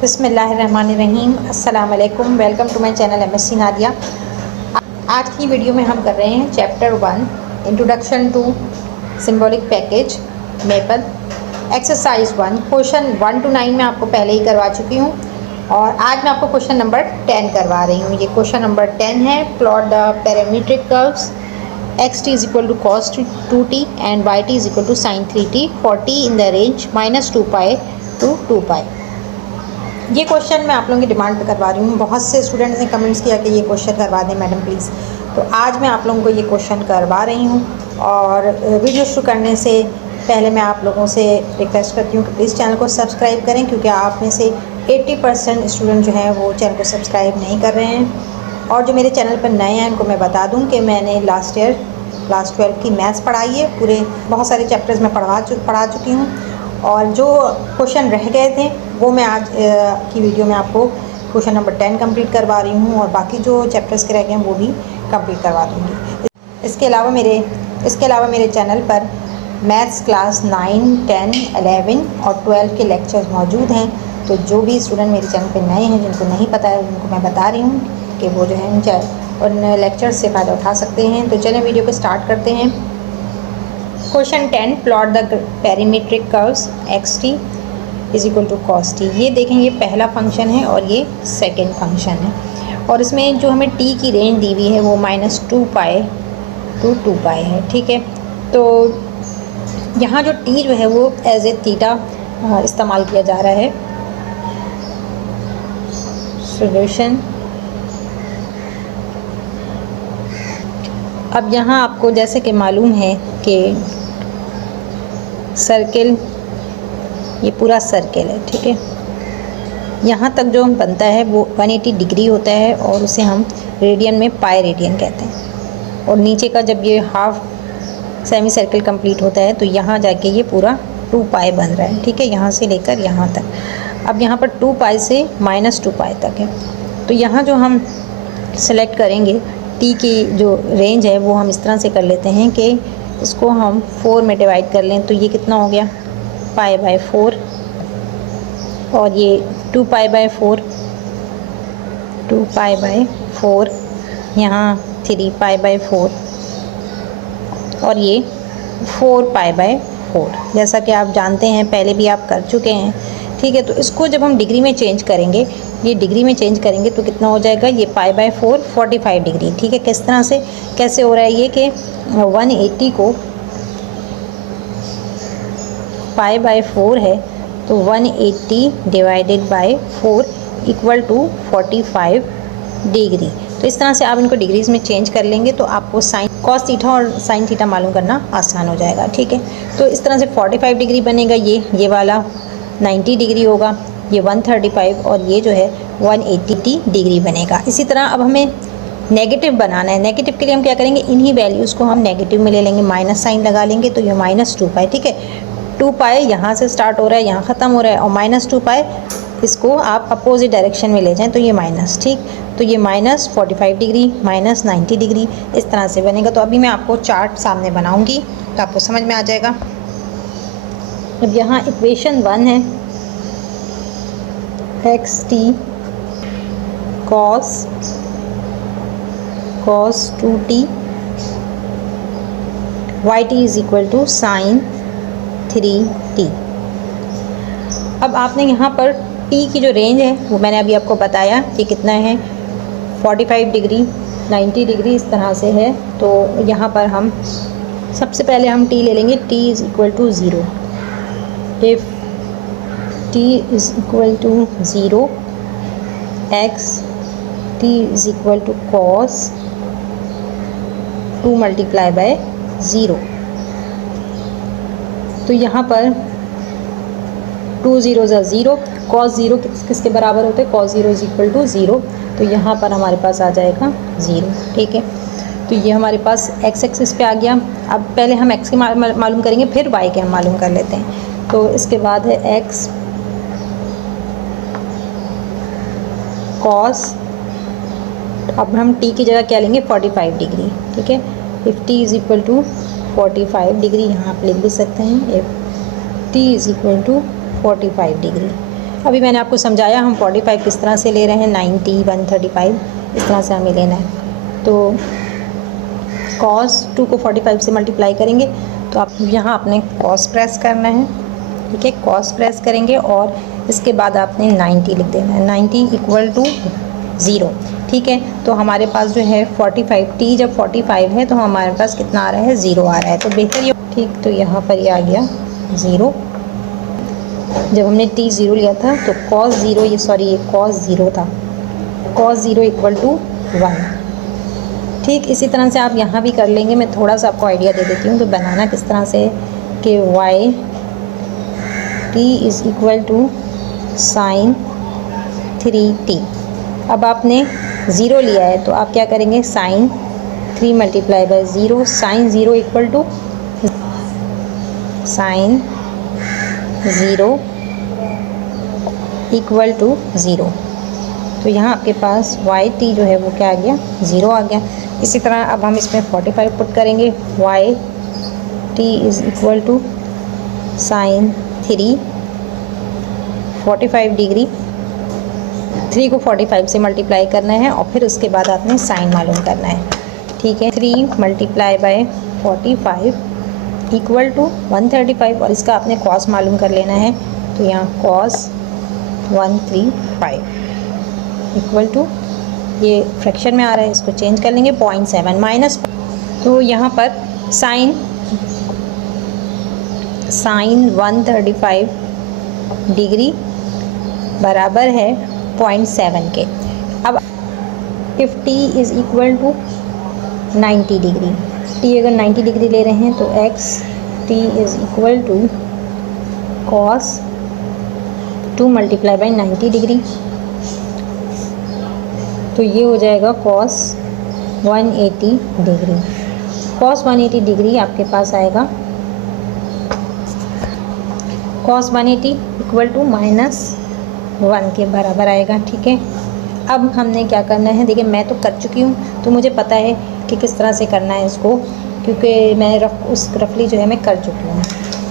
बिस्मिल्लाहिर्रहमानिर्रहीम। अस्सलाम वालेकुम। Welcome to my channel MSc Nadia. आज की वीडियो में हम कर रहे हैं chapter 1 introduction to symbolic package Maple exercise 1। Question 1 to 9 में आपको पहले ही करवा चुकी हूँ और आज मैं आपको क्वेश्चन नंबर 10 करवा रही हूँ। ये क्वेश्चन नंबर 10 है। Plot the parametric curves xt is equal to cos 2t and yt is equal to sin 3t for t in the range -2 pi to 2 pi। ये क्वेश्चन मैं आप लोगों की डिमांड पे करवा रही हूँ। बहुत से स्टूडेंट्स ने कमेंट्स किया कि ये क्वेश्चन करवा दें मैडम प्लीज़, तो आज मैं आप लोगों को ये क्वेश्चन करवा रही हूँ। और वीडियो शुरू करने से पहले मैं आप लोगों से रिक्वेस्ट करती हूँ कि प्लीज़ चैनल को सब्सक्राइब करें, क्योंकि आप में से 80% स्टूडेंट जो हैं वो चैनल को सब्सक्राइब नहीं कर रहे हैं। और जो मेरे चैनल पर नए हैं उनको मैं बता दूँ कि मैंने लास्ट ईयर क्लास 12 की मैथ्स पढ़ाई है। पूरे बहुत सारे चैप्टर्स में पढ़ा चुकी हूँ और जो क्वेश्चन रह गए थे वो मैं आज की वीडियो में आपको क्वेश्चन नंबर 10 कंप्लीट करवा रही हूँ और बाकी जो चैप्टर्स के रह गए हैं वो भी कंप्लीट करवा दूँगी। इसके अलावा मेरे चैनल पर मैथ्स क्लास 9, 10, 11 और 12 के लेक्चर्स मौजूद हैं। तो जो भी स्टूडेंट मेरे चैनल पर नए हैं, जिनको नहीं पता है, उनको मैं बता रही हूँ कि वो जो है उन लेक्चर्स से फ़ायदा उठा सकते हैं। तो चलें वीडियो को स्टार्ट करते हैं। Question 10, plot the parametric curves xt is equal to cos t। ये देखें, ये पहला फंक्शन है और ये सेकंड फंक्शन है और इसमें जो हमें t की रेंज दी हुई है वो -2 पाई टू 2 पाई है। ठीक है, तो यहाँ जो t जो है वो एज ए थीटा इस्तेमाल किया जा रहा है। सॉल्यूशन। अब यहाँ आपको जैसे कि मालूम है कि सर्किल, ये पूरा सर्किल है। ठीक है, यहाँ तक जो बनता है वो 180 डिग्री होता है और उसे हम रेडियन में पाई रेडियन कहते हैं। और नीचे का जब ये हाफ सेमी सर्किल कंप्लीट होता है तो यहाँ जाके ये पूरा 2 पाई बन रहा है। ठीक है, यहाँ से लेकर यहाँ तक। अब यहाँ पर 2 पाई से -2 पाई तक है। तो यहाँ जो हम सेलेक्ट करेंगे टी की जो रेंज है वो हम इस तरह से कर लेते हैं कि इसको हम 4 में डिवाइड कर लें। तो ये कितना हो गया, π/4 और ये 2 π/4, 2 π/4, यहाँ 3 π/4 और ये 4 π/4। जैसा कि आप जानते हैं, पहले भी आप कर चुके हैं। ठीक है, तो इसको जब हम डिग्री में चेंज करेंगे, ये डिग्री में चेंज करेंगे तो कितना हो जाएगा, ये π/4 45 डिग्री। ठीक है, किस तरह से कैसे हो रहा है ये कि 180 को π/4 है तो 180 divided by 4 equal to 45 degree. तो इस तरह से आप इनको डिग्रीज़ में चेंज कर लेंगे तो आपको साइन कॉस थीटा और साइन थीटा मालूम करना आसान हो जाएगा। ठीक है, तो इस तरह से 45 डिग्री बनेगा, ये वाला 90 डिग्री होगा, ये 135 और ये जो है 180 डिग्री बनेगा। इसी तरह अब हमें नेगेटिव बनाना है। नेगेटिव के लिए हम क्या करेंगे, इन्हीं वैल्यूज़ को हम नेगेटिव में ले लेंगे, माइनस साइन लगा लेंगे तो ये -2 पाई। ठीक है, 2 पाई यहाँ से स्टार्ट हो रहा है, यहाँ ख़त्म हो रहा है और -2 पाई इसको आप अपोजिट डायरेक्शन में ले जाएं तो ये माइनस। ठीक, तो ये -45 डिग्री, -90 डिग्री, इस तरह से बनेगा। तो अभी मैं आपको चार्ट सामने बनाऊँगी तो आपको समझ में आ जाएगा। अब यहाँ इक्वेशन 1 है xt cos 2t yt is equal to sin 3t। अब आपने यहाँ पर t की जो रेंज है वो मैंने अभी आपको बताया कि कितना है, 45 डिग्री, 90 डिग्री, इस तरह से है। तो यहाँ पर हम सबसे पहले हम t ले लेंगे, t is equal to 0। if t is equal to 0, x t is equal to cos 2 multiply by 0। तो यहाँ पर 2 0 ज़ा 0, cos 0 किसके बराबर होते हैं, cos 0 is equal to 0। तो यहाँ पर हमारे पास आ जाएगा 0। ठीक है, तो ये हमारे पास x एक्सिस पे आ गया। अब पहले हम x के मालूम करेंगे, फिर y के हम मालूम कर लेते हैं। तो इसके बाद है x cos, अब हम t की जगह क्या लेंगे, 45 डिग्री। ठीक है, if t is equal to 45 degree, यहाँ आप लिख भी सकते हैं if t is equal to 45 degree. अभी मैंने आपको समझाया हम 45 किस तरह से ले रहे हैं, 90, 135 इस तरह से हमें लेना है। तो cos 2 को 45 से मल्टीप्लाई करेंगे तो आप यहाँ आपने cos प्रेस करना है, ठीक है, cos प्रेस करेंगे और इसके बाद आपने 90 लिख देना है, 90 इक्वल टू 0, ठीक है। तो हमारे पास जो है 45, t जब 45 है तो हमारे पास कितना आ रहा है, 0 आ रहा है, तो बेहतर ये, ठीक। तो यहाँ पर ये आ गया 0। जब हमने t 0 लिया था तो cos 0, ये सॉरी ये cos 0 था, cos 0 इक्वल टू 1, ठीक। इसी तरह से आप यहाँ भी कर लेंगे। मैं थोड़ा सा आपको आइडिया दे देती हूँ कि बनाना किस तरह से, कि y t is equal to sine 3t। अब आपने 0 लिया है तो आप क्या करेंगे, sine 3 multiply by 0, sine 0 equal to sine 0 equal to 0। तो यहाँ आपके पास वाई टी जो है वो क्या आ गया, 0 आ गया। इसी तरह अब हम इसमें 45 पुट करेंगे, y t is equal to sine 3 45 degree, 3 को 45 से मल्टीप्लाई करना है और फिर उसके बाद आपने साइन मालूम करना है, ठीक है। 3 मल्टीप्लाई बाय 45 इक्वल टू 135 और इसका आपने कॉस मालूम कर लेना है। तो यहाँ कॉस 135 इक्वल टू, ये फ्रैक्शन में आ रहा है, इसको चेंज कर लेंगे 0.7 माइनस, तो यहाँ पर साइन 135 डिग्री बराबर है 0.7 के। अब if t is equal to 90 degree, t अगर 90 डिग्री ले रहे हैं तो x t is equal to cos 2 multiply by 90 degree, तो ये हो जाएगा cos 180 डिग्री। cos 180 डिग्री आपके पास आएगा, cos 180 इक्वल टू -1 के बराबर आएगा, ठीक है। अब हमने क्या करना है, देखिए मैं तो कर चुकी हूँ तो मुझे पता है कि किस तरह से करना है इसको, क्योंकि मैं रफली जो है मैं कर चुकी हूँ।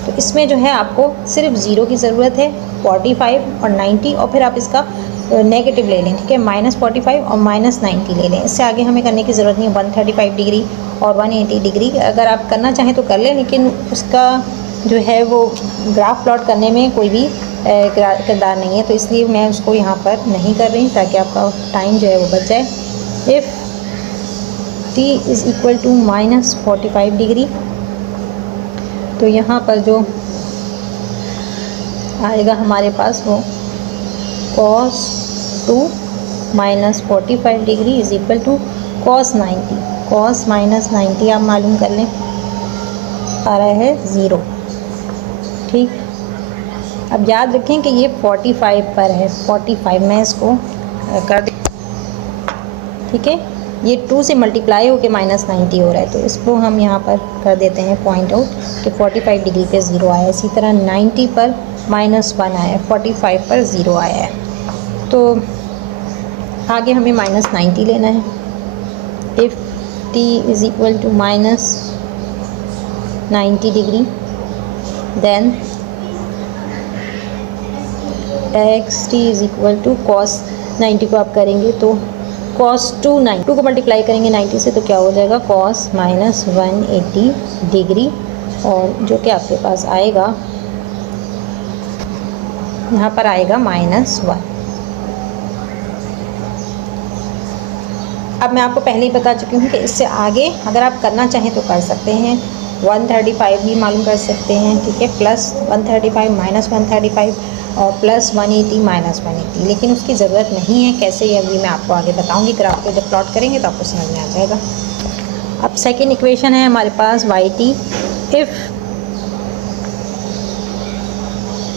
तो इसमें जो है आपको सिर्फ 0 की ज़रूरत है, 45 और 90 और फिर आप इसका नेगेटिव ले लें, ठीक है, -45 और -90 ले लें। इससे आगे हमें करने की ज़रूरत नहीं है। 135 डिग्री और 180 डिग्री अगर आप करना चाहें तो कर लें, लेकिन उसका जो है वो ग्राफ प्लॉट करने में कोई भी किरदार नहीं है, तो इसलिए मैं उसको यहाँ पर नहीं कर रही ताकि आपका टाइम जो है वो बच जाए। If t is equal to -45 degree, तो यहाँ पर जो आएगा हमारे पास वो cos 2 -45 degree is equal to cos 90, cos -90 आप मालूम कर लें, आ रहा है 0, ठीक। अब याद रखें कि ये 45 पर है, 45 मैं इसको कर दे, ठीक है। ये 2 से मल्टीप्लाई होकर -90 हो रहा है, तो इसको हम यहाँ पर कर देते हैं पॉइंट आउट कि 45 डिग्री पे 0 आया। इसी तरह 90 पर -1 आया, 45 पर 0 आया है, तो आगे हमें -90 लेना है। If t is equal to -90 degree, then x t is equal to cos 90 को आप करेंगे तो cos 2 को मल्टीप्लाई करेंगे 90 से तो क्या हो जाएगा, cos -180 डिग्री, और जो कि आपके पास आएगा यहाँ पर आएगा -1। अब मैं आपको पहले ही बता चुकी हूँ कि इससे आगे अगर आप करना चाहें तो कर सकते हैं, 135 भी मालूम कर सकते हैं, ठीक है, प्लस 135 -135 और प्लस 180 -180, लेकिन उसकी ज़रूरत नहीं है। कैसे, ये अभी मैं आपको आगे बताऊंगी, ग्राफ को जब प्लॉट करेंगे तो आपको समझ में आ जाएगा। अब सेकेंड इक्वेशन है हमारे पास y t, if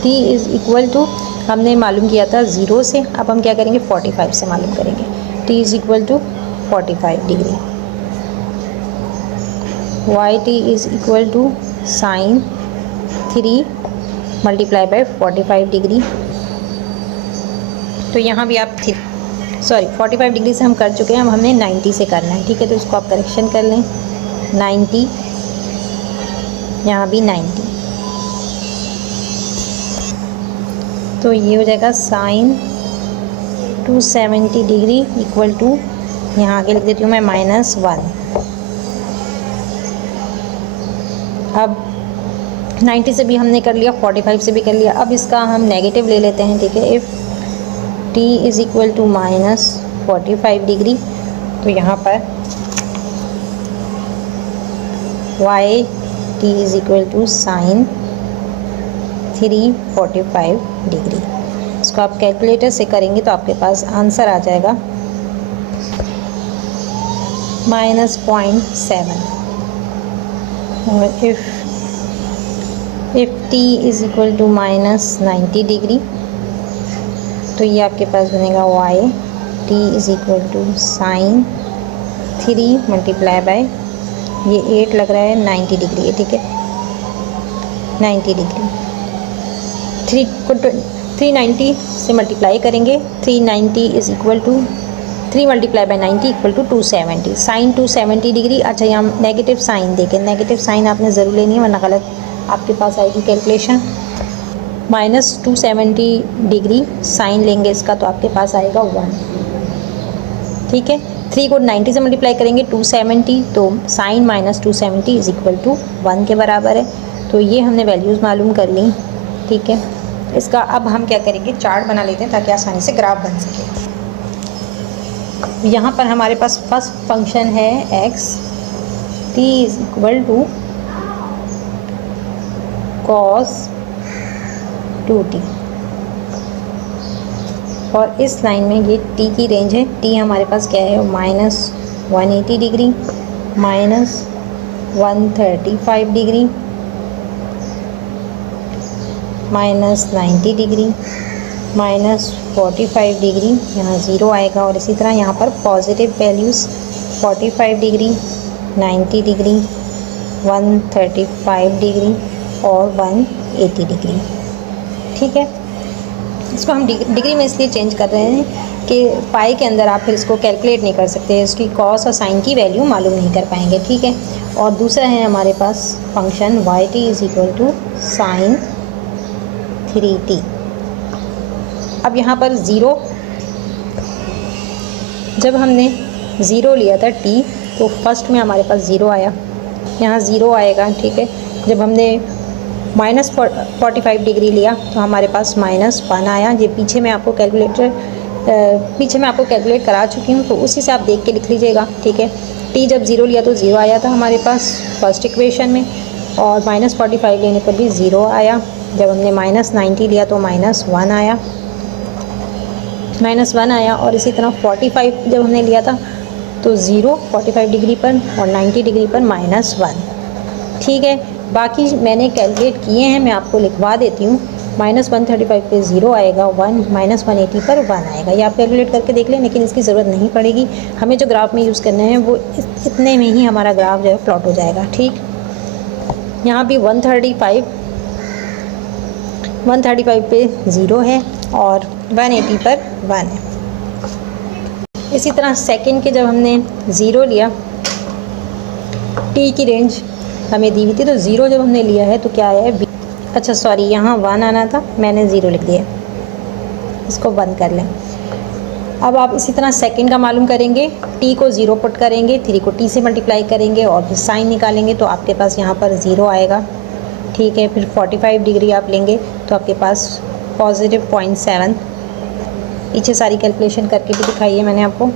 t is equal to, हमने मालूम किया था 0 से, अब हम क्या करेंगे 45 से मालूम करेंगे। T is equal to 45 degree, y t is equal to sine 3 multiply by 45 degree, तो यहाँ भी आप 45 डिग्री से हम कर चुके हैं, अब हमें 90 से करना है, ठीक है। तो इसको आप करेक्शन कर लें, 90, यहाँ भी 90, तो ये हो जाएगा साइन 270 डिग्री इक्वल टू, यहाँ आगे लिख देती हूँ मैं -1। अब 90 से भी हमने कर लिया, 45 से भी कर लिया। अब इसका हम नेगेटिव ले लेते हैं, ठीक है। If t is equal to -45 degree, तो यहाँ पर y t is equal to sine 345 degree. इसको आप कैलकुलेटर से करेंगे तो आपके पास आंसर आ जाएगा -0.7। और if t is equal to -90 degree, तो ये आपके पास बनेगा y t is equal to sine 3 multiply by, ये 8 लग रहा है, 90 डिग्री है, ठीक है। 90 डिग्री 390 से मल्टीप्लाई करेंगे, 390 is equal to 3 multiply by 90 equal to 270, sine 270 degree. अच्छा, यहाँ नेगेटिव साइन देखें, नेगेटिव साइन आपने ज़रूर लेनी है वरना गलत आपके पास आएगी कैलकुलेशन। -270 डिग्री साइन लेंगे इसका, तो आपके पास आएगा 1, ठीक है। 3 को 90 से मल्टीप्लाई करेंगे 270, तो साइन -270 इज़ इक्वल टू 1 के बराबर है। तो ये हमने वैल्यूज़ मालूम कर ली, ठीक है। इसका अब हम क्या करेंगे, चार्ट बना लेते हैं ताकि आसानी से ग्राफ बन सके। यहाँ पर हमारे पास फर्स्ट फंक्शन है x, t is equal to cos 2t, और इस लाइन में ये t की रेंज है। t हमारे पास क्या है, -180 डिग्री, -135 डिग्री, -90 डिग्री, -45 डिग्री, यहाँ 0 आएगा। और इसी तरह यहाँ पर positive values 45 degree, 90 degree, 135 degree और 180 डिग्री, ठीक है। इसको हम डिग्री में इसलिए चेंज कर रहे हैं कि पाई के अंदर आप फिर इसको कैलकुलेट नहीं कर सकते, इसकी कॉस और साइन की वैल्यू मालूम नहीं कर पाएंगे, ठीक है। और दूसरा है हमारे पास function y t is equal to sine 3t। अब यहाँ पर 0, जब हमने 0 लिया था t, तो फर्स्ट में हमारे पास 0 आया, यहाँ 0 आएगा, ठीक है। जब हमने -45 डिग्री लिया तो हमारे पास -1 आया। ये पीछे मैं आपको कैलकुलेट करा चुकी हूँ, तो उसी से आप देख के लिख लीजिएगा, ठीक है। t जब 0 लिया तो 0 आया था हमारे पास फर्स्ट इक्वेशन में, और -45 लेने पर भी 0 आया। जब हमने -90 लिया तो -1 आया, -1 आया। और इसी तरह 45 जब हमने लिया था तो 0 45 डिग्री पर, और 90 डिग्री पर -1, ठीक है। बाकी मैंने कैलकुलेट किए हैं, मैं आपको लिखवा देती हूँ। -135 पे 0 आएगा, 180 पर 1 आएगा। ये आप कैलकुलेट करके देख लें, लेकिन इसकी ज़रूरत नहीं पड़ेगी। हमें जो ग्राफ में यूज़ करना है वो इतने में ही हमारा ग्राफ जो है प्लॉट हो जाएगा, ठीक। यहाँ भी 135 पे 0 है और 180 पर 1 है। इसी तरह सेकंड के जब हमने 0 लिया, t की रेंज हमें दी हुई थी, तो 0 जब हमने लिया है तो क्या है, अच्छा सॉरी, यहाँ 1 आना था, मैंने 0 लिख दिया, इसको बंद कर लें। अब आप इसी तरह सेकंड का मालूम करेंगे, t को 0 पुट करेंगे, 3 को t से मल्टीप्लाई करेंगे और फिर साइन निकालेंगे, तो आपके पास यहाँ पर 0 आएगा, ठीक है। फिर 45 डिग्री आप लेंगे तो आपके पास पॉजिटिव 0.7, पीछे सारी कैलकुलेशन करके भी दिखाई है मैंने आपको,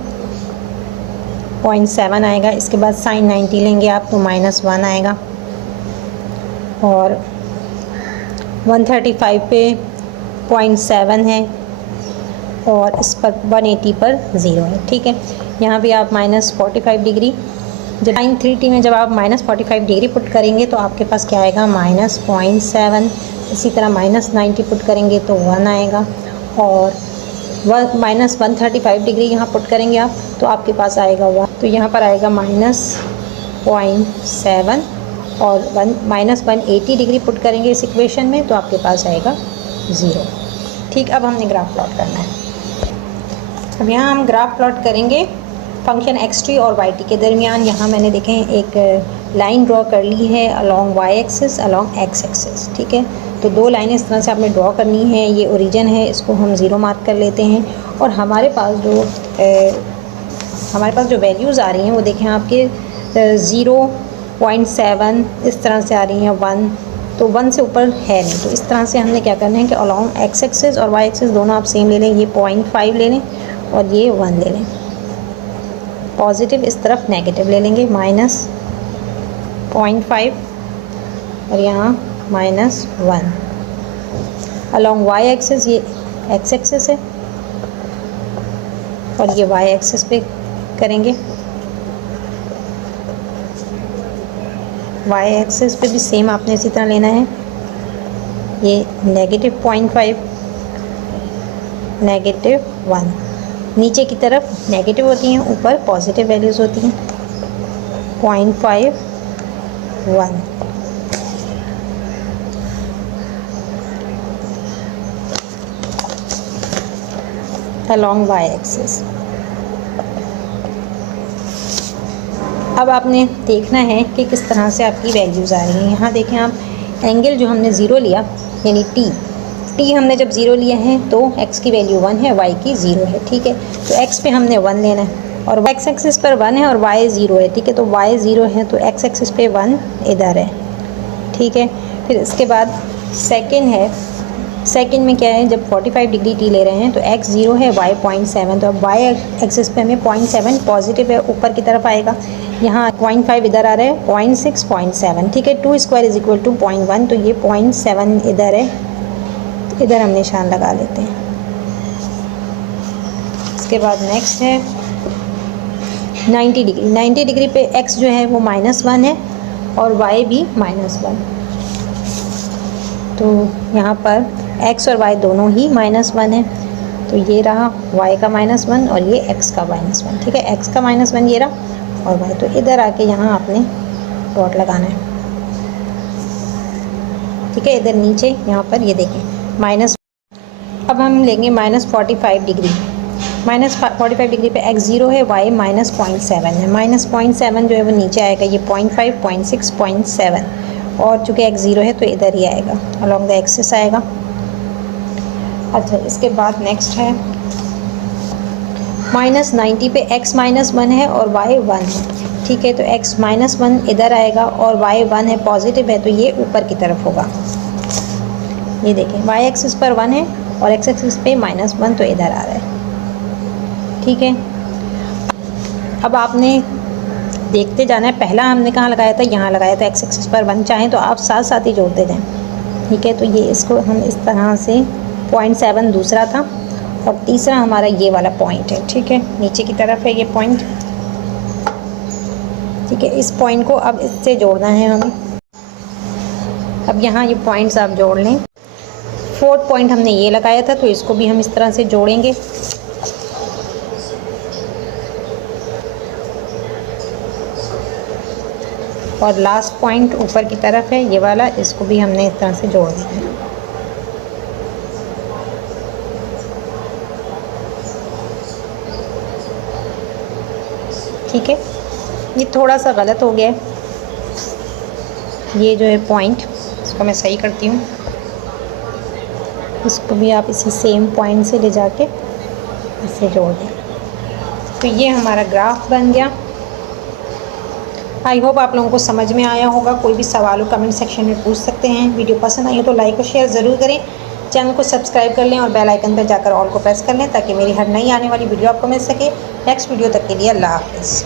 0.7 आएगा। इसके बाद साइन 90 लेंगे आप तो -1 आएगा, और 135 पे 0.7 है, और इस पर 180 पर 0 है, ठीक है। यहाँ भी आप -45 डिग्री, जब साइन 3t में जब आप -45 डिग्री पुट करेंगे तो आपके पास क्या आएगा, -0.7। इसी तरह -90 पुट करेंगे तो 1 आएगा, और -135 डिग्री यहाँ पुट करेंगे आप तो आपके पास आएगा 1, तो यहाँ पर आएगा -0.7, और -180 डिग्री पुट करेंगे इस इक्वेशन में तो आपके पास आएगा 0, ठीक। अब हमने ग्राफ प्लॉट करना है। अब यहाँ हम ग्राफ प्लॉट करेंगे फंक्शन x t और y t के दरमियान। यहाँ मैंने देखें एक लाइन ड्रॉ कर ली है along y axis, along x axis, ठीक है। तो 2 लाइनें इस तरह से आपने ड्रॉ करनी है। ये ओरिजिन है, इसको हम 0 मार्क कर लेते हैं। और हमारे पास जो वैल्यूज़ आ रही हैं वो देखें आपके 0.7 इस तरह से आ रही हैं, 1 तो 1 से ऊपर है नहीं। तो इस तरह से हमने क्या करना है कि अलॉन्ग एक्स एक्सिस और वाई एक्सिस दोनों आप सेम ले लें। ये 0.5 ले लें और ये 1 ले लें। पॉजिटिव इस तरफ नेगेटिव ले लेंगे, -0.5 और यहाँ -1। अलॉन्ग वाई एक्सिस ये एक्स एक्सिस है और ये वाई एक्सिस पे करेंगे। वाई एक्सिस पे भी सेम आपने इसी तरह लेना है। ये -0.5 -1 नीचे की तरफ नेगेटिव होती हैं, ऊपर पॉजिटिव वैल्यूज़ होती हैं। 0.5 1 अलॉन्ग वाई एक्सिस। अब आपने देखना है कि किस तरह से आपकी वैल्यूज़ आ रही हैं। यहाँ देखें आप, एंगल जो हमने 0 लिया यानी टी हमने जब 0 लिया है तो x की वैल्यू 1 है, y की 0 है, ठीक है। तो x पे हमने 1 लेना है और x एक्सिस पर 1 है और y 0 है, ठीक है। तो y 0 है तो x एक्सिस पे 1 इधर है, ठीक है। फिर इसके बाद सेकंड है, सेकंड में क्या है, जब 45 डिग्री टी ले रहे हैं तो x 0 है, y 0.7, तो अब y एक्सिस पे हमें 0.7 पॉजिटिव है, ऊपर की तरफ आएगा। यहाँ 0.5 इधर आ रहा है, 0.6 0.7, ठीक है। 2² = 0.1, तो ये 0.7 इधर है, इधर हम निशान लगा लेते हैं। इसके बाद नेक्स्ट है 90 डिग्री। 90 डिग्री पे x जो है वो -1 है और y भी -1, तो यहाँ पर x और y दोनों ही -1 है। तो ये रहा y का -1 और ये x का -1, ठीक है। x का -1 ये रहा और y, तो इधर आके यहाँ आपने डॉट लगाना है, ठीक है। इधर नीचे यहाँ पर ये देखें माइनस। अब हम लेंगे -45 डिग्री। -45 डिग्री पे x 0 है, y -0.7 है। -0.7 जो है वो नीचे आएगा, ये 0.5 0.6 0.7, और चूँकि x 0 है तो इधर ही आएगा, अलॉन्ग द एक्सिस आएगा। अच्छा, इसके बाद नेक्स्ट है -90 पे x -1 है और y 1 है, ठीक है। तो x -1 इधर आएगा और y 1 है, पॉजिटिव है, तो ये ऊपर की तरफ होगा। ये देखें y एक्सिस पर 1 है और x एक्सिस पे -1, तो इधर आ रहा है, ठीक है। अब आपने देखते जाना है, पहला हमने कहाँ लगाया था, यहाँ लगाया था x एक्सिस पर 1। चाहें तो आप साथ साथ ही जोड़ते जाएं, ठीक है। तो ये इसको हम इस तरह से 0.7 दूसरा था और तीसरा हमारा ये वाला पॉइंट है, ठीक है। नीचे की तरफ है ये पॉइंट, ठीक है। इस पॉइंट को अब इससे जोड़ना है हमें। अब यहाँ ये पॉइंट्स आप जोड़ लें। 4th पॉइंट हमने ये लगाया था, तो इसको भी हम इस तरह से जोड़ेंगे। और लास्ट पॉइंट ऊपर की तरफ है ये वाला, इसको भी हमने इस तरह से जोड़ दिया है, ठीक है। ये थोड़ा सा गलत हो गया है, ये जो है पॉइंट, इसको मैं सही करती हूँ। इसको भी आप इसी सेम पॉइंट से ले जाके इसे जोड़ दें, तो ये हमारा ग्राफ बन गया। आई होप आप लोगों को समझ में आया होगा। कोई भी सवाल हो कमेंट सेक्शन में पूछ सकते हैं। वीडियो पसंद आई हो तो लाइक और शेयर ज़रूर करें। चैनल को सब्सक्राइब कर लें और बेल आइकन पर जाकर ऑल को प्रेस कर लें ताकि मेरी हर नई आने वाली वीडियो आपको मिल सके। नेक्स्ट वीडियो तक के लिए अल्लाह हाफ़िज़।